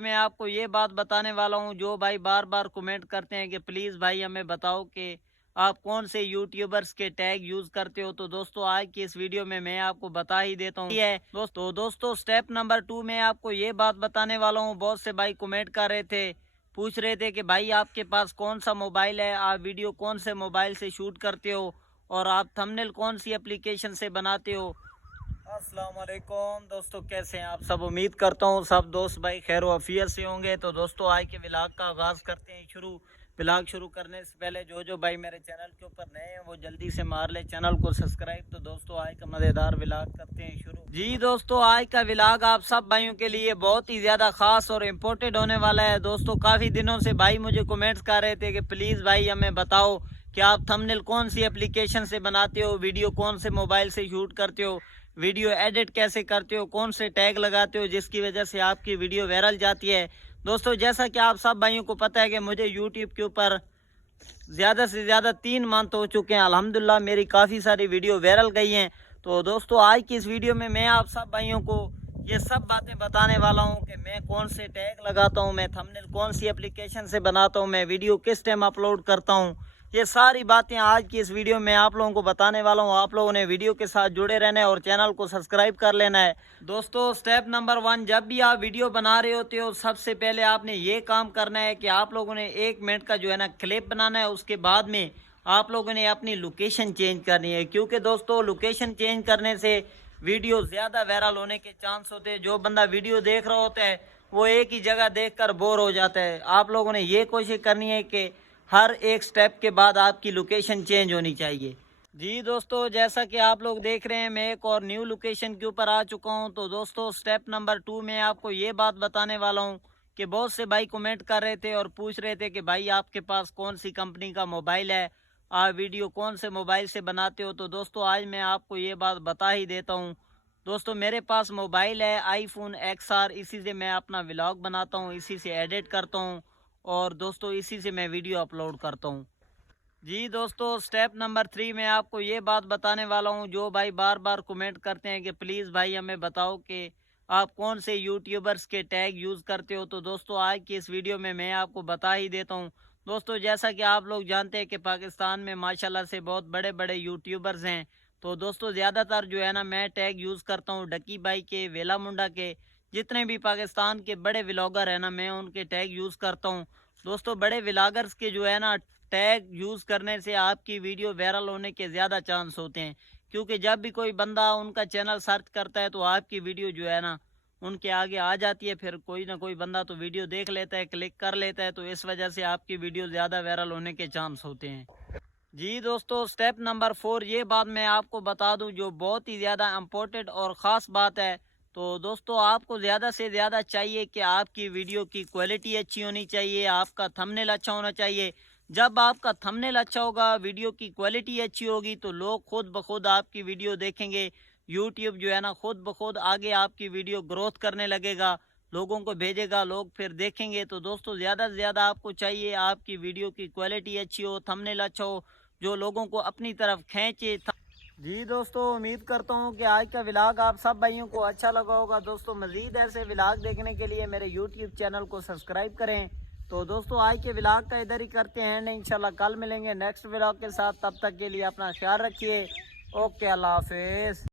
मैं आपको ये बात बताने वाला हूँ जो भाई बार बार कमेंट करते हैं कि प्लीज़ भाई हमें बताओ कि आप कौन से यूट्यूबर्स के टैग यूज़ करते हो। तो दोस्तों आज की इस वीडियो में मैं आपको बता ही देता हूँ है दोस्तों स्टेप नंबर 2 में आपको ये बात बताने वाला हूँ। बहुत से भाई कमेंट कर रहे थे, पूछ रहे थे कि भाई आपके पास कौन सा मोबाइल है, आप वीडियो कौन से मोबाइल से शूट करते हो और आप थंबनेल कौन सी एप्लीकेशन से बनाते हो। अस्सलाम वालेकुम दोस्तों, कैसे हैं आप सब। उम्मीद करता हूँ सब दोस्त भाई खैर वफियत से होंगे। तो दोस्तों आज के व्लॉग का आगाज़ करते हैं शुरू। व्लॉग शुरू करने से पहले जो भाई मेरे चैनल के ऊपर नए हैं वो जल्दी से मार ले चैनल को सब्सक्राइब। तो दोस्तों आज का मज़ेदार व्लॉग करते हैं शुरू। जी दोस्तों आज का व्लॉग आप सब भाइयों के लिए बहुत ही ज़्यादा ख़ास और इम्पोर्टेंट होने वाला है। दोस्तों काफ़ी दिनों से भाई मुझे कमेंट्स कर रहे थे कि प्लीज़ भाई हमें बताओ कि आप थंबनेल कौन सी एप्लीकेशन से बनाते हो, वीडियो कौन से मोबाइल से शूट करते हो, वीडियो एडिट कैसे करते हो, कौन से टैग लगाते हो जिसकी वजह से आपकी वीडियो वायरल जाती है। दोस्तों जैसा कि आप सब भाइयों को पता है कि मुझे यूट्यूब के ऊपर ज़्यादा से ज़्यादा 3 मंथ हो चुके हैं। अल्हम्दुलिल्लाह मेरी काफ़ी सारी वीडियो वायरल गई हैं। तो दोस्तों आज की इस वीडियो में मैं आप सब भाइयों को ये सब बातें बताने वाला हूँ कि मैं कौन से टैग लगाता हूँ, मैं थंबनेल कौन सी एप्लीकेशन से बनाता हूँ, मैं वीडियो किस टाइम अपलोड करता हूँ। ये सारी बातें आज की इस वीडियो में आप लोगों को बताने वाला हूँ। आप लोगों ने वीडियो के साथ जुड़े रहना है और चैनल को सब्सक्राइब कर लेना है। दोस्तों स्टेप नंबर 1, जब भी आप वीडियो बना रहे होते हो सबसे पहले आपने ये काम करना है कि आप लोगों ने 1 मिनट का जो है ना क्लिप बनाना है। उसके बाद में आप लोगों ने अपनी लोकेशन चेंज करनी है, क्योंकि दोस्तों लोकेशन चेंज करने से वीडियो ज़्यादा वायरल होने के चांस होते हैं। जो बंदा वीडियो देख रहा होता है वो एक ही जगह देखकर बोर हो जाता है। आप लोगों ने ये कोशिश करनी है कि हर एक स्टेप के बाद आपकी लोकेशन चेंज होनी चाहिए। जी दोस्तों जैसा कि आप लोग देख रहे हैं मैं एक और न्यू लोकेशन के ऊपर आ चुका हूं। तो दोस्तों स्टेप नंबर 2 में आपको ये बात बताने वाला हूं कि बहुत से भाई कमेंट कर रहे थे और पूछ रहे थे कि भाई आपके पास कौन सी कंपनी का मोबाइल है, आप वीडियो कौन से मोबाइल से बनाते हो। तो दोस्तों आज मैं आपको ये बात बता ही देता हूँ। दोस्तों मेरे पास मोबाइल है आईफोन XR, इसी से मैं अपना व्लॉग बनाता हूँ, इसी से एडिट करता हूँ और दोस्तों इसी से मैं वीडियो अपलोड करता हूँ। जी दोस्तों स्टेप नंबर 3 में आपको ये बात बताने वाला हूँ जो भाई बार बार कमेंट करते हैं कि प्लीज़ भाई हमें बताओ कि आप कौन से यूट्यूबर्स के टैग यूज़ करते हो। तो दोस्तों आज की इस वीडियो में मैं आपको बता ही देता हूँ। दोस्तों जैसा कि आप लोग जानते हैं कि पाकिस्तान में माशाल्लाह से बहुत बड़े बड़े यूट्यूबर्स हैं। तो दोस्तों ज़्यादातर जो है ना मैं टैग यूज़ करता हूँ डकी भाई के, वेला मुंडा के, जितने भी पाकिस्तान के बड़े व्लॉगर हैं ना मैं उनके टैग यूज़ करता हूँ। दोस्तों बड़े व्लॉगर्स के जो है ना टैग यूज़ करने से आपकी वीडियो वायरल होने के ज़्यादा चांस होते हैं, क्योंकि जब भी कोई बंदा उनका चैनल सर्च करता है तो आपकी वीडियो जो है ना उनके आगे आ जाती है। फिर कोई ना कोई बंदा तो वीडियो देख लेता है, क्लिक कर लेता है, तो इस वजह से आपकी वीडियो ज़्यादा वायरल होने के चांस होते हैं। जी दोस्तों स्टेप नंबर 4, ये बात मैं आपको बता दूं जो बहुत ही ज़्यादा इम्पोर्टेंट और ख़ास बात है। तो दोस्तों आपको ज़्यादा से ज़्यादा चाहिए कि आपकी वीडियो की क्वालिटी अच्छी होनी चाहिए, आपका थंबनेल अच्छा होना चाहिए। जब आपका थंबनेल अच्छा होगा, वीडियो की क्वालिटी अच्छी होगी, तो लोग खुद ब खुद आपकी वीडियो देखेंगे। यूट्यूब जो है ना खुद ब खुद आगे आपकी वीडियो ग्रोथ करने लगेगा, लोगों को भेजेगा, लोग फिर देखेंगे। तो दोस्तों ज़्यादा से ज़्यादा आपको चाहिए आपकी वीडियो की क्वालिटी अच्छी हो, थंबनेल अच्छा हो, जो लोगों को अपनी तरफ खींचे। जी दोस्तों उम्मीद करता हूँ कि आज का व्लॉग आप सब भाइयों को अच्छा लगा होगा। दोस्तों मज़ीद ऐसे व्लॉग देखने के लिए मेरे यूट्यूब चैनल को सब्सक्राइब करें। तो दोस्तों आज के व्लॉग का इधर ही करते हैं, इंशाल्लाह कल मिलेंगे नेक्स्ट व्लॉग के साथ। तब तक के लिए अपना ख्याल रखिए। ओके अल्लाह हाफिज़।